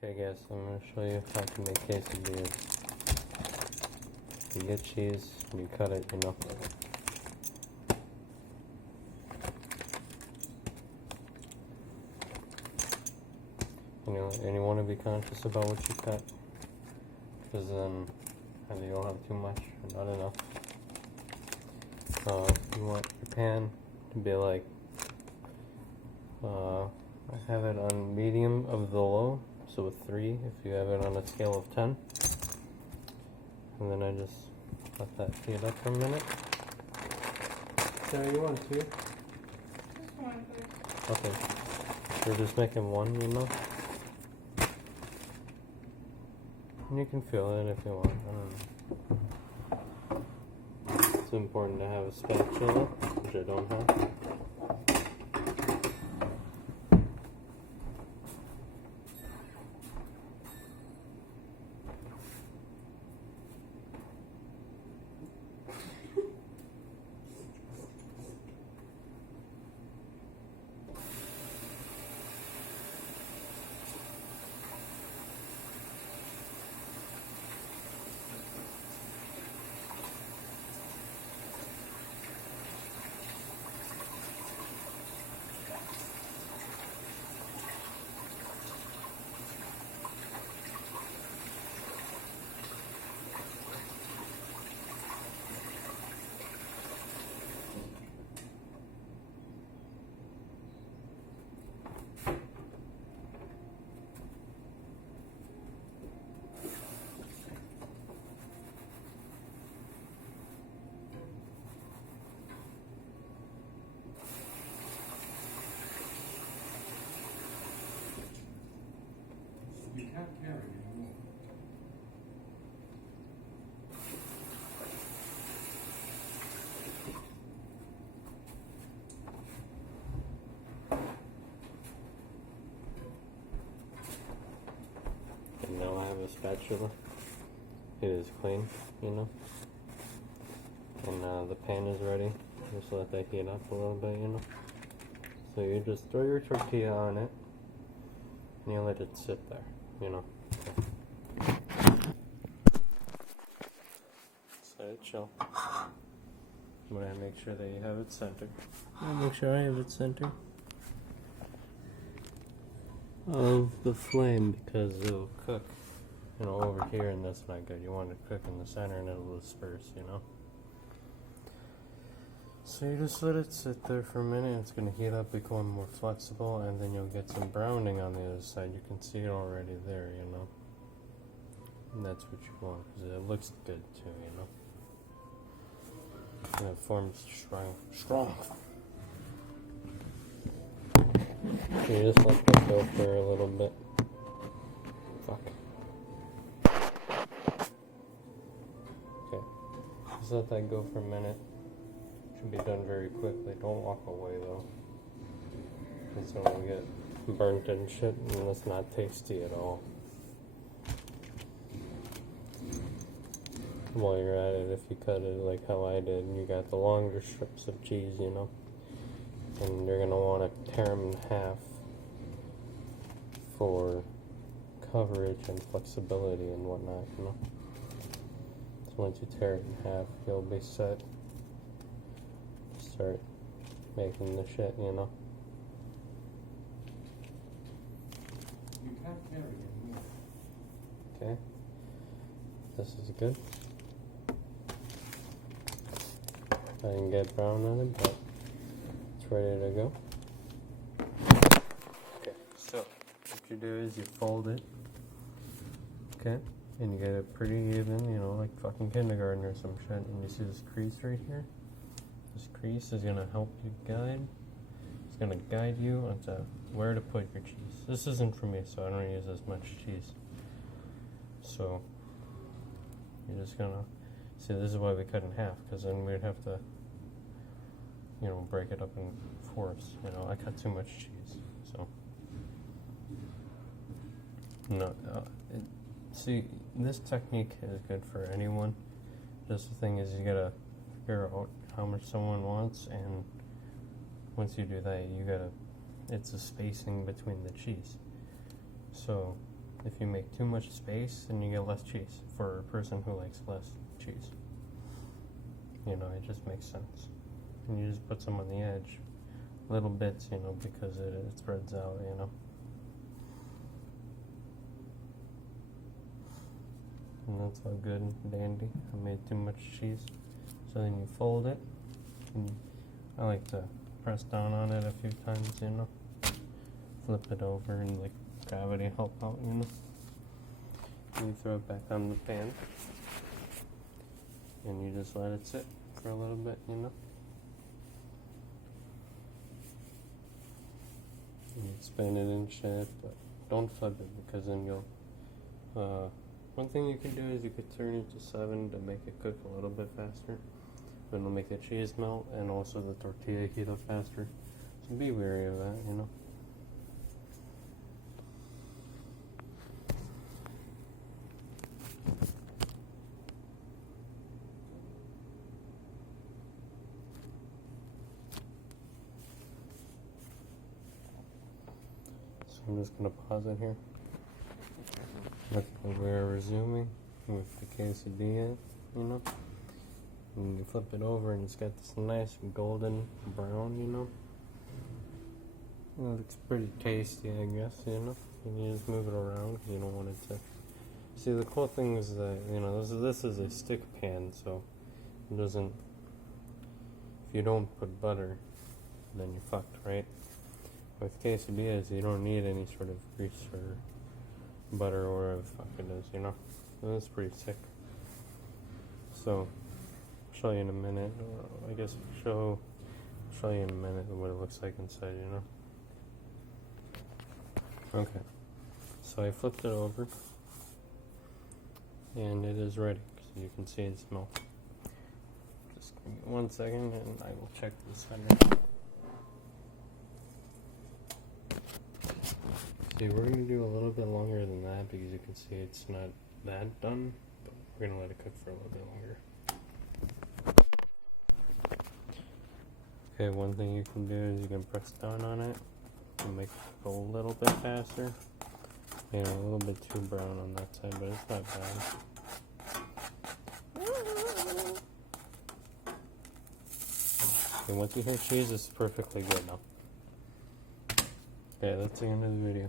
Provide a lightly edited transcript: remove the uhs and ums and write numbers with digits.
Okay guys, I'm going to show you how to make quesadillas. You get cheese, and you cut it, you know. And you want to be conscious about what you cut, because then either you'll have too much or not enough. You want your pan to be like, I have it on medium of the low, so a 3 if you have it on a scale of 10. And then I just let that heat up for a minute. Sarah, you want 2? Just one, please. Okay. We're just making one, you know? And you can feel it if you want. I don't know. It's important to have a spatula, which I don't have. You can't carry it anymore. And now I have a spatula. It is clean, you know. And the pan is ready. Just let that heat up a little bit, you know. So you just throw your tortilla on it, and you let it sit there, you know. Okay. Just let it chill. I'm gonna make sure that you have it centered. Make sure I have it centered of the flame, because it'll cook, you know, over here, and that's not good. You want it to cook in the center and it'll disperse, you know. So you just let it sit there for a minute. It's going to heat up, become more flexible, and then you'll get some browning on the other side. You can see it already there, you know. And that's what you want, because it looks good too, you know. And it forms strong. You just let that go for a little bit. Fuck. Okay. Just let that go for a minute. Should be done very quickly. Don't walk away though. Because then we'll get burnt and shit, and that's not tasty at all. While you're at it, if you cut it like how I did, you got the longer strips of cheese, you know. And you're going to want to tear them in half for coverage and flexibility and whatnot, you know. So once you tear it in half, you'll be set. Start making the shit, you know. You can't carry it anymore. Okay. This is good. I didn't get brown on it, but it's ready to go. Okay, so what you do is you fold it. Okay, and you get it pretty even, you know, like fucking kindergarten or some shit. And you see this crease right here? This crease is gonna help you guide. It's gonna guide you onto where to put your cheese. This isn't for me, so I don't use as much cheese. So you're just gonna see. This is why we cut in half, because then we'd have to, you know, break it up in fourths. You know, I cut too much cheese, so no. See, this technique is good for anyone. Just the thing is, you gotta figure out how much someone wants, and once you do that, you gotta, it's a spacing between the cheese. So If you make too much space, then you get less cheese for a person who likes less cheese. You know, it just makes sense. And you just put some on the edge, little bits, you know, because it spreads out, you know. And that's all good and dandy. I made too much cheese. So then you fold it, and I like to press down on it a few times, you know. Flip it over and like gravity help out, you know. And you throw it back on the pan, and you just let it sit for a little bit, you know. And you spin it and shit, but don't flip it because then you'll. One thing you can do is you could turn it to 7 to make it cook a little bit faster. But it'll make the cheese melt and also the tortilla heat up faster. So be wary of that, you know. So I'm just gonna pause it here. Okay, we're resuming with the quesadilla, you know. And you flip it over and it's got this nice golden brown, you know. It looks pretty tasty, I guess, you know. And you just move it around because you don't want it to. See, the cool thing is that, you know, this is a stick pan, so it doesn't. If you don't put butter, then you're fucked, right? With quesadillas, you don't need any sort of grease or butter or whatever the fuck it is, you know. And that's pretty sick. So, I'll show you in a minute. Or I guess show you in a minute what it looks like inside, you know. Okay. So I flipped it over, and it is ready. So you can see it's melted. Just give me 1 second, and I will check the center. See, we're going to do a little bit longer than that because you can see it's not that done, but we're going to let it cook for a little bit longer. Okay, one thing you can do is you can press down on it and make it go a little bit faster. You know, a little bit too brown on that side, but it's not bad. And once you hit cheese, it's perfectly good now. Okay, that's the end of the video.